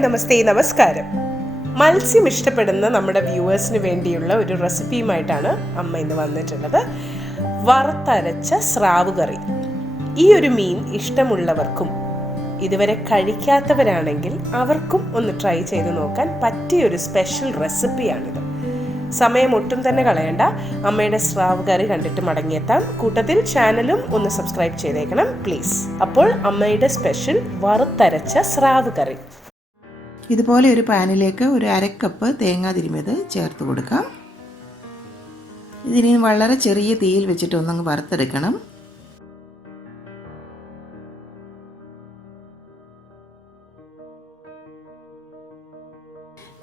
Hi, നമസ്തേ, നമസ്കാരം. മത്സ്യം ഇഷ്ടപ്പെടുന്ന നമ്മുടെ വ്യൂവേഴ്സിന് വേണ്ടിയുള്ള ഒരു റെസിപ്പിയുമായിട്ടാണ് അമ്മ ഇന്ന് വന്നിട്ടുള്ളത്. വറുത്തരച്ച സ്രാവ് കറി. ഈ ഒരു മീൻ ഇഷ്ടമുള്ളവർക്കും ഇതുവരെ കഴിക്കാത്തവരാണെങ്കിൽ അവർക്കും ഒന്ന് ട്രൈ ചെയ്ത് നോക്കാൻ പറ്റിയൊരു സ്പെഷ്യൽ റെസിപ്പിയാണിത്. സമയം ഒട്ടും തന്നെ കളയണ്ട. അമ്മയുടെ സ്രാവ് കറി കണ്ടിട്ട് മടങ്ങിയെത്താം. കൂട്ടത്തിൽ ചാനലും ഒന്ന് സബ്സ്ക്രൈബ് ചെയ്തേക്കണം പ്ലീസ്. അപ്പോൾ അമ്മയുടെ സ്പെഷ്യൽ വറുത്തരച്ച സ്രാവ് കറി. ഇതുപോലെ ഒരു പാനിലേക്ക് ഒരു അരക്കപ്പ് തേങ്ങ തിരുമിയത് ചേർത്ത് കൊടുക്കാം. ഇതിനി വളരെ ചെറിയ തീയിൽ വെച്ചിട്ട് ഒന്നങ്ങ് വറുത്തെടുക്കണം.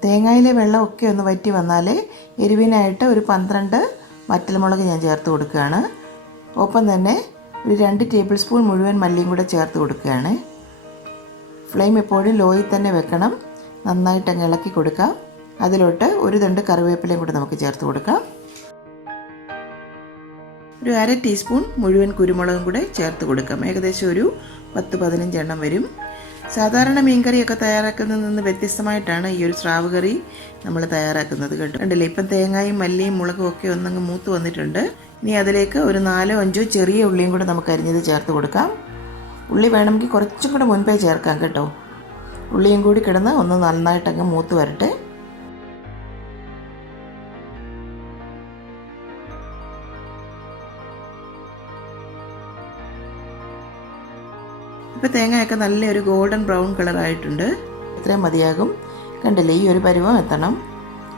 തേങ്ങയിലെ വെള്ളമൊക്കെ ഒന്ന് വറ്റി വന്നാൽ എരിവിനായിട്ട് ഒരു 12 വറ്റൽമുളക് ഞാൻ ചേർത്ത് കൊടുക്കുകയാണ്. ഒപ്പം തന്നെ ഒരു 2 ടേബിൾ സ്പൂൺ മുഴുവൻ മല്ലിയും കൂടെ ചേർത്ത് കൊടുക്കുകയാണ്. ഫ്ലെയിം എപ്പോഴും ലോയിൽ തന്നെ വെക്കണം. നന്നായിട്ട് അങ്ങ് ഇളക്കി കൊടുക്കാം. അതിലോട്ട് ഒരു തണ്ട് കറിവേപ്പിലയും കൂടെ നമുക്ക് ചേർത്ത് കൊടുക്കാം. ഒരു 1/2 ടീസ്പൂൺ മുഴുവൻ കുരുമുളകും കൂടെ ചേർത്ത് കൊടുക്കാം. ഏകദേശം ഒരു 10-15 എണ്ണം വരും. സാധാരണ മീൻകറിയൊക്കെ തയ്യാറാക്കുന്നതിൽ നിന്ന് വ്യത്യസ്തമായിട്ടാണ് ഈ ഒരു സ്രാവ് കറി നമ്മൾ തയ്യാറാക്കുന്നത് കേട്ടോ. കണ്ടില്ലേ, ഇപ്പം തേങ്ങയും മല്ലിയും മുളകും ഒക്കെ ഒന്നങ്ങ് മൂത്ത് വന്നിട്ടുണ്ട്. ഇനി അതിലേക്ക് ഒരു 4-5 ചെറിയ ഉള്ളിയും കൂടെ നമുക്ക് അരിഞ്ഞത് ചേർത്ത് കൊടുക്കാം. ഉള്ളി വേണമെങ്കിൽ കുറച്ചും കൂടെ മുൻപേ ചേർക്കാം കേട്ടോ. ഉള്ളിയും കൂടി കിടന്ന് ഒന്ന് നന്നായിട്ടങ്ങ് മൂത്ത് വരട്ടെ. ഇപ്പോൾ തേങ്ങയൊക്കെ നല്ലൊരു ഗോൾഡൻ ബ്രൗൺ കളറായിട്ടുണ്ട്. ഇത്രയും മതിയാകും. കണ്ടില്ലേ, ഈ ഒരു പരുവം എത്തണം.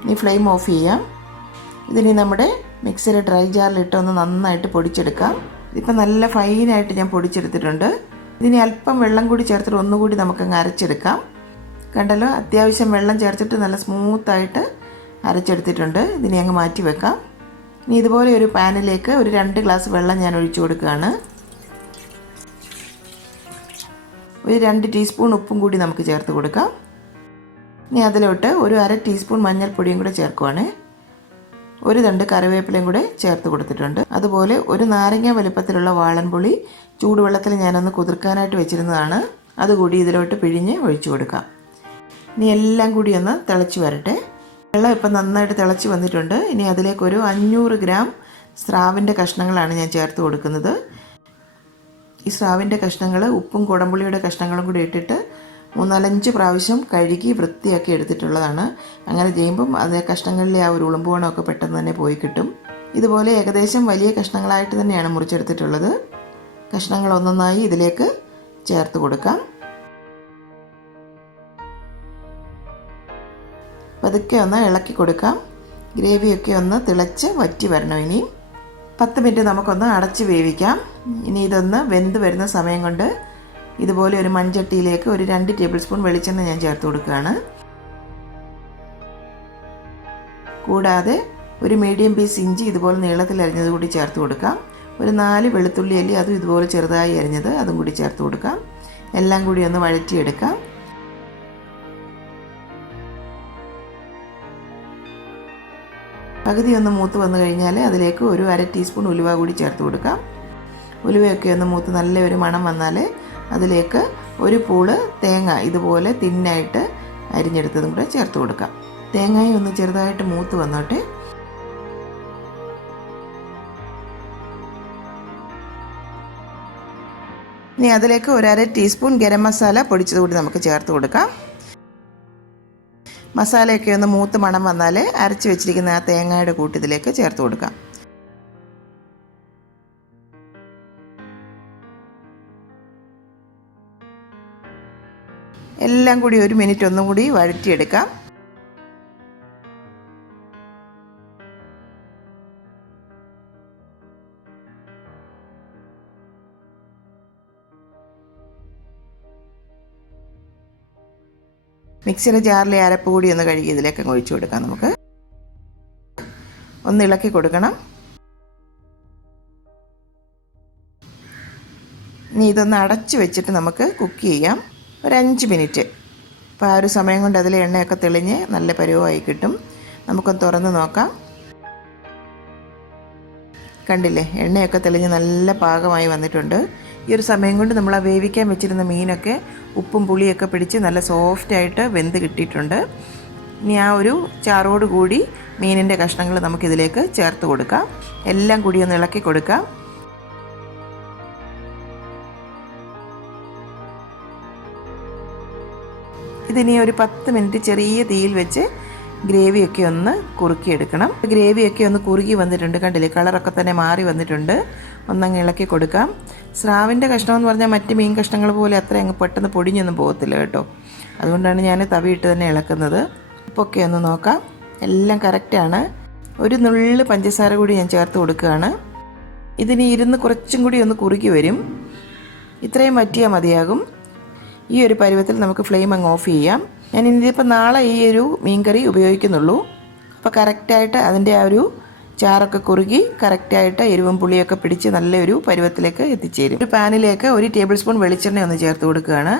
ഇനി ഫ്ലെയിം ഓഫ് ചെയ്യാം. ഇതിനി നമ്മുടെ മിക്സിയുടെ ഡ്രൈ ജാറിലിട്ട് ഒന്ന് നന്നായിട്ട് പൊടിച്ചെടുക്കാം. ഇതിപ്പോൾ നല്ല ഫൈനായിട്ട് ഞാൻ പൊടിച്ചെടുത്തിട്ടുണ്ട്. ഇതിനി അല്പം വെള്ളം കൂടി ചേർത്തിട്ട് ഒന്നുകൂടി നമുക്കങ്ങ് അരച്ചെടുക്കാം. കണ്ടല്ലോ, അത്യാവശ്യം വെള്ളം ചേർത്തിട്ട് നല്ല സ്മൂത്തായിട്ട് അരച്ചെടുത്തിട്ടുണ്ട്. ഇതിനി അങ്ങ് മാറ്റി വെക്കാം. ഇനി ഇതുപോലെ ഒരു പാനിലേക്ക് ഒരു 2 ഗ്ലാസ് വെള്ളം ഞാൻ ഒഴിച്ചു കൊടുക്കുകയാണ്. ഒരു 2 ടീസ്പൂൺ ഉപ്പും കൂടി നമുക്ക് ചേർത്ത് കൊടുക്കാം. ഇനി അതിലോട്ട് ഒരു 1/2 ടീസ്പൂൺ മഞ്ഞൾപ്പൊടിയും കൂടെ ചേർക്കുവാണ്. ഒരു തണ്ട് കറിവേപ്പിലയും കൂടെ ചേർത്ത് കൊടുത്തിട്ടുണ്ട്. അതുപോലെ ഒരു നാരങ്ങ വലുപ്പത്തിലുള്ള വാളൻപുളി ചൂടുവെള്ളത്തിൽ ഞാനൊന്ന് കുതിർക്കാനായിട്ട് വെച്ചിരുന്നതാണ്. അതുകൂടി ഇതിലോട്ട് പിഴിഞ്ഞ് ഒഴിച്ചു കൊടുക്കാം. ഇനി എല്ലാം കൂടി ഒന്ന് തിളച്ച് വരട്ടെ. വെള്ളം ഇപ്പം നന്നായിട്ട് തിളച്ച് വന്നിട്ടുണ്ട്. ഇനി അതിലേക്ക് ഒരു 500 ഗ്രാം സ്രാവിൻ്റെ കഷ്ണങ്ങളാണ് ഞാൻ ചേർത്ത് കൊടുക്കുന്നത്. ഈ സ്രാവിൻ്റെ കഷ്ണങ്ങൾ ഉപ്പും കുടംപുളിയുടെ കഷ്ണങ്ങളും കൂടി ഇട്ടിട്ട് 3-4 പ്രാവശ്യം കഴുകി വൃത്തിയാക്കി എടുത്തിട്ടുള്ളതാണ്. അങ്ങനെ ചെയ്യുമ്പം അത് കഷ്ണങ്ങളിലെ ആ ഒരു ഉളുമ്പുവണമൊക്കെ പെട്ടെന്ന് തന്നെ പോയി കിട്ടും. ഇതുപോലെ ഏകദേശം വലിയ കഷ്ണങ്ങളായിട്ട് തന്നെയാണ് മുറിച്ചെടുത്തിട്ടുള്ളത്. കഷ്ണങ്ങൾ ഒന്നൊന്നായി ഇതിലേക്ക് ചേർത്ത് കൊടുക്കാം. പതുക്കെ ഒന്ന് ഇളക്കി കൊടുക്കാം. ഗ്രേവിയൊക്കെ ഒന്ന് തിളച്ച് വറ്റി വരണം. ഇനി 10 മിനിറ്റ് നമുക്കൊന്ന് അടച്ച് വേവിക്കാം. ഇനി ഇതൊന്ന് വെന്ത് വരുന്ന സമയം കൊണ്ട് ഇതുപോലെ ഒരു മൺചട്ടിയിലേക്ക് ഒരു 2 ടേബിൾ സ്പൂൺ വെളിച്ചെണ്ണ ഞാൻ ചേർത്ത് കൊടുക്കുകയാണ്. കൂടാതെ ഒരു മീഡിയം പീസ് ഇഞ്ചി ഇതുപോലെ നീളത്തിൽ അരിഞ്ഞത് കൂടി ചേർത്ത് കൊടുക്കാം. ഒരു 4 വെളുത്തുള്ളി അല്ലി അതും ഇതുപോലെ ചെറുതായി അരിഞ്ഞത് അതും കൂടി ചേർത്ത് കൊടുക്കാം. എല്ലാം കൂടി ഒന്ന് വഴറ്റിയെടുക്കാം. പകുതി ഒന്ന് മൂത്ത് വന്നു കഴിഞ്ഞാൽ അതിലേക്ക് ഒരു 1/2 ടീസ്പൂൺ ഉലുവ കൂടി ചേർത്ത് കൊടുക്കാം. ഉലുവയൊക്കെ ഒന്ന് മൂത്ത് നല്ലൊരു മണം വന്നാൽ അതിലേക്ക് ഒരു പൂള് തേങ്ങ ഇതുപോലെ തിന്നായിട്ട് അരിഞ്ഞെടുത്തതും കൂടെ ചേർത്ത് കൊടുക്കാം. തേങ്ങയും ഒന്ന് ചെറുതായിട്ട് മൂത്ത് വന്നോട്ടെ. ഇനി അതിലേക്ക് ഒരു 1/2 ടീസ്പൂൺ ഗരം മസാല പൊടിച്ചത് കൂടി നമുക്ക് ചേർത്ത് കൊടുക്കാം. മസാലയൊക്കെ ഒന്ന് മൂത്ത് മണം വന്നാൽ അരച്ച് വെച്ചിരിക്കുന്ന ആ തേങ്ങയുടെ കൂട്ടിതിലേക്ക് ചേർത്ത് കൊടുക്കാം. എല്ലാം കൂടി 1 മിനിറ്റ് ഒന്നും കൂടി വഴറ്റിയെടുക്കാം. മിക്സിയുടെ ജാറിലെ അരപ്പ് കൂടി ഒന്ന് കഴുകി ഇതിലേക്ക് ഒഴിച്ചു കൊടുക്കാം. നമുക്ക് ഒന്ന് ഇളക്കി കൊടുക്കണം. ഇനി ഇതൊന്ന് അടച്ച് വെച്ചിട്ട് നമുക്ക് കുക്ക് ചെയ്യാം ഒരു 5 മിനിറ്റ്. അപ്പോൾ ആ ഒരു സമയം കൊണ്ട് അതിലെ എണ്ണയൊക്കെ തെളിഞ്ഞ് നല്ല പരുവമായി കിട്ടും. നമുക്കൊന്ന് തുറന്ന് നോക്കാം. കണ്ടില്ലേ, എണ്ണയൊക്കെ തെളിഞ്ഞ് നല്ല പാകമായി വന്നിട്ടുണ്ട്. ഈ ഒരു സമയം കൊണ്ട് നമ്മൾ ആ വേവിക്കാൻ വെച്ചിരുന്ന മീനൊക്കെ ഉപ്പും പുളിയൊക്കെ പിടിച്ച് നല്ല സോഫ്റ്റായിട്ട് വെന്ത് കിട്ടിയിട്ടുണ്ട്. ഇനി ആ ഒരു ചാറോട് കൂടി മീനിൻ്റെ കഷ്ണങ്ങൾ നമുക്കിതിലേക്ക് ചേർത്ത് കൊടുക്കാം. എല്ലാം കൂടി ഒന്ന് ഇളക്കി കൊടുക്കാം. ഇതിനി ഒരു 10 മിനിറ്റ് ചെറിയ തീയിൽ വെച്ച് ഗ്രേവിയൊക്കെ ഒന്ന് കുറുക്കിയെടുക്കണം. ഗ്രേവിയൊക്കെ ഒന്ന് കുറുകി വന്നിട്ടുണ്ട്, കണ്ടില്ലേ, കളറൊക്കെ തന്നെ മാറി വന്നിട്ടുണ്ട്. ഒന്നങ്ങ് ഇളക്കി കൊടുക്കാം. സ്രാവിൻ്റെ കഷ്ണം എന്ന് പറഞ്ഞാൽ മറ്റ് മീൻ കഷ്ണങ്ങൾ പോലെ അത്ര അങ്ങ് പെട്ടെന്ന് പൊടിഞ്ഞൊന്നും പോകത്തില്ല കേട്ടോ. അതുകൊണ്ടാണ് ഞാൻ തവിയിട്ട് തന്നെ ഇളക്കുന്നത്. ഉപ്പൊക്കെ ഒന്ന് നോക്കാം, എല്ലാം കറക്റ്റാണ്. ഒരു നുള്ള് പഞ്ചസാര കൂടി ഞാൻ ചേർത്ത് കൊടുക്കുകയാണ്. ഇതിനി ഇരുന്ന് കുറച്ചും കൂടി ഒന്ന് കുറുകി വരും. ഇത്രയും വറ്റിയാൽ മതിയാകും. ഈ ഒരു പരുവത്തിൽ നമുക്ക് ഫ്ലെയിം അങ്ങ് ഓഫ് ചെയ്യാം. ഞാൻ ഇതിപ്പോൾ നാളെ ഈ ഒരു മീൻകറി ഉപയോഗിക്കുന്നുള്ളൂ. അപ്പോൾ കറക്റ്റായിട്ട് അതിൻ്റെ ആ ഒരു ചാറൊക്കെ കുറുകി കറക്റ്റായിട്ട് എരിവും പുളിയൊക്കെ പിടിച്ച് നല്ലൊരു പരുവത്തിലേക്ക് എത്തിച്ചേരും. ഒരു പാനിലേക്ക് 1 ടേബിൾ സ്പൂൺ വെളിച്ചെണ്ണ ഒന്ന് ചേർത്ത് കൊടുക്കുകയാണ്.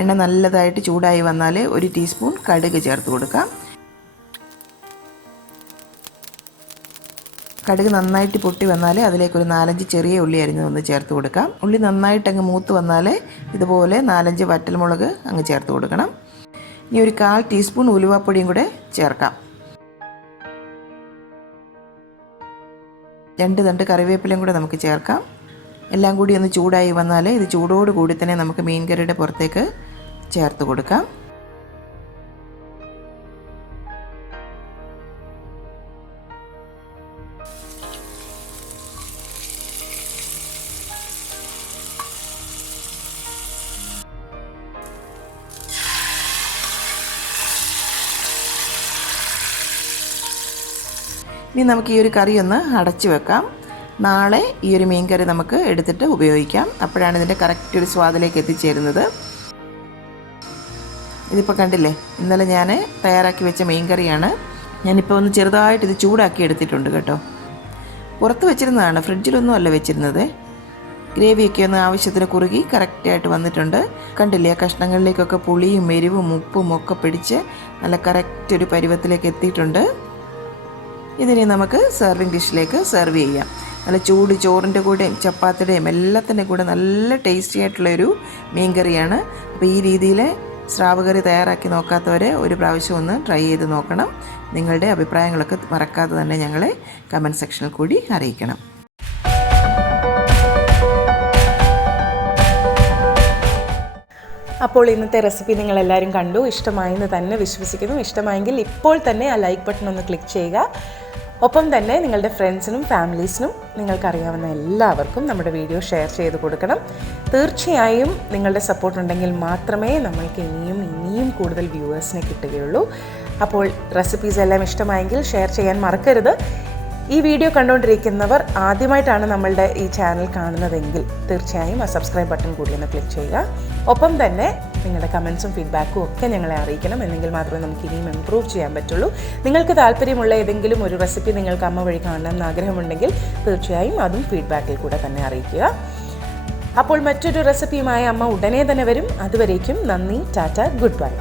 എണ്ണ നല്ലതായിട്ട് ചൂടായി വന്നാൽ 1 ടീസ്പൂൺ കടുക് ചേർത്ത് കൊടുക്കാം. കടുക് നന്നായിട്ട് പൊട്ടി വന്നാൽ അതിലേക്ക് ഒരു 4-5 ചെറിയ ഉള്ളി അരിഞ്ഞതൊന്ന് ചേർത്ത് കൊടുക്കാം. ഉള്ളി നന്നായിട്ട് അങ്ങ് മൂത്ത് വന്നാൽ ഇതുപോലെ 4-5 വറ്റൽമുളക് അങ്ങ് ചേർത്ത് കൊടുക്കണം. ഇനി ഒരു 1/4 ടീസ്പൂൺ ഉലുവാപ്പൊടിയും കൂടെ ചേർക്കാം. 2 തണ്ട് കറിവേപ്പിലയും കൂടെ നമുക്ക് ചേർക്കാം. എല്ലാം കൂടി ഒന്ന് ചൂടായി വന്നാൽ ഇത് ചൂടോട് കൂടി തന്നെ നമുക്ക് മീൻ കറിയുടെ പുറത്തേക്ക് ചേർത്ത് കൊടുക്കാം. ഇനി നമുക്ക് ഈ ഒരു കറി ഒന്ന് അടച്ചു വെക്കാം. നാളെ ഈ ഒരു മീൻ കറി നമുക്ക് എടുത്തിട്ട് ഉപയോഗിക്കാം. അപ്പോഴാണ് ഇതിൻ്റെ കറക്റ്റ് ഒരു സ്വാദിലേക്ക് എത്തിച്ചേരുന്നത്. ഇതിപ്പോൾ കണ്ടില്ലേ, ഇന്നലെ ഞാൻ തയ്യാറാക്കി വെച്ച മീൻ കറിയാണ്. ഞാനിപ്പോൾ ഒന്ന് ചെറുതായിട്ട് ഇത് ചൂടാക്കി എടുത്തിട്ടുണ്ട് കേട്ടോ. പുറത്ത് വെച്ചിരുന്നതാണ്, ഫ്രിഡ്ജിലൊന്നും അല്ല വെച്ചിരുന്നത്. ഗ്രേവിയൊക്കെ ഒന്ന് ആവശ്യത്തിന് കുറുകി കറക്റ്റായിട്ട് വന്നിട്ടുണ്ട്. കണ്ടില്ലേ, ആ കഷ്ണങ്ങളിലേക്കൊക്കെ പുളിയും എരിവും ഉപ്പും ഒക്കെ പിടിച്ച് നല്ല കറക്റ്റ് ഒരു പരുവത്തിലേക്ക് എത്തിയിട്ടുണ്ട്. ഇതിനെ നമുക്ക് സെർവിങ് ഡിഷിലേക്ക് സെർവ് ചെയ്യാം. നല്ല ചൂട് ചോറിൻ്റെ കൂടെയും ചപ്പാത്തിയുടെയും എല്ലാത്തിൻ്റെ കൂടെ നല്ല ടേസ്റ്റി ആയിട്ടുള്ളൊരു മീൻ കറിയാണ്. അപ്പോൾ ഈ രീതിയിൽ സ്രാവ് കറി തയ്യാറാക്കി നോക്കാത്തവർ ഒരു പ്രാവശ്യം ഒന്ന് ട്രൈ ചെയ്ത് നോക്കണം. നിങ്ങളുടെ അഭിപ്രായങ്ങളൊക്കെ മറക്കാതെ തന്നെ ഞങ്ങളെ കമൻറ്റ് സെക്ഷനിൽ കൂടി അറിയിക്കണം. അപ്പോൾ ഇന്നത്തെ റെസിപ്പി നിങ്ങളെല്ലാവരും കണ്ടു, ഇഷ്ടമായെന്ന് തന്നെ വിശ്വസിക്കുന്നു. ഇഷ്ടമായെങ്കിൽ ഇപ്പോൾ തന്നെ ആ ലൈക്ക് ബട്ടൺ ഒന്ന് ക്ലിക്ക് ചെയ്യുക. ഒപ്പം തന്നെ നിങ്ങളുടെ ഫ്രണ്ട്സിനും ഫാമിലീസിനും നിങ്ങൾക്കറിയാവുന്ന എല്ലാവർക്കും നമ്മുടെ വീഡിയോ ഷെയർ ചെയ്ത് കൊടുക്കണം. തീർച്ചയായും നിങ്ങളുടെ സപ്പോർട്ട് ഉണ്ടെങ്കിൽ മാത്രമേ നമ്മൾക്ക് ഇനിയും കൂടുതൽ വ്യൂവേഴ്സിനെ കിട്ടുകയുള്ളൂ. അപ്പോൾ റെസിപ്പീസ് എല്ലാം ഇഷ്ടമായെങ്കിൽ ഷെയർ ചെയ്യാൻ മറക്കരുത്. ഈ വീഡിയോ കണ്ടുകൊണ്ടിരിക്കുന്നവർ ആദ്യമായിട്ടാണ് നമ്മളുടെ ഈ ചാനൽ കാണുന്നതെങ്കിൽ തീർച്ചയായും ആ സബ്സ്ക്രൈബ് ബട്ടൺ കൂടി ഒന്ന് ക്ലിക്ക് ചെയ്യുക. ഒപ്പം തന്നെ നിങ്ങളുടെ കമൻസും ഫീഡ്ബാക്കും ഒക്കെ ഞങ്ങളെ അറിയിക്കണം. എന്നെങ്കിൽ മാത്രമേ നമുക്ക് ഇനിയും ഇമ്പ്രൂവ് ചെയ്യാൻ പറ്റുള്ളൂ. നിങ്ങൾക്ക് താല്പര്യമുള്ള ഏതെങ്കിലും ഒരു റെസിപ്പി നിങ്ങൾക്ക് അമ്മ വഴി കാണണമെന്ന് ആഗ്രഹമുണ്ടെങ്കിൽ തീർച്ചയായും അതും ഫീഡ്ബാക്കിൽ കൂടെ തന്നെ അറിയിക്കുക. അപ്പോൾ മറ്റൊരു റെസിപ്പിയുമായി അമ്മ ഉടനെ തന്നെ വരും. അതുവരേക്കും നന്ദി, ടാറ്റ, ഗുഡ് ബൈ.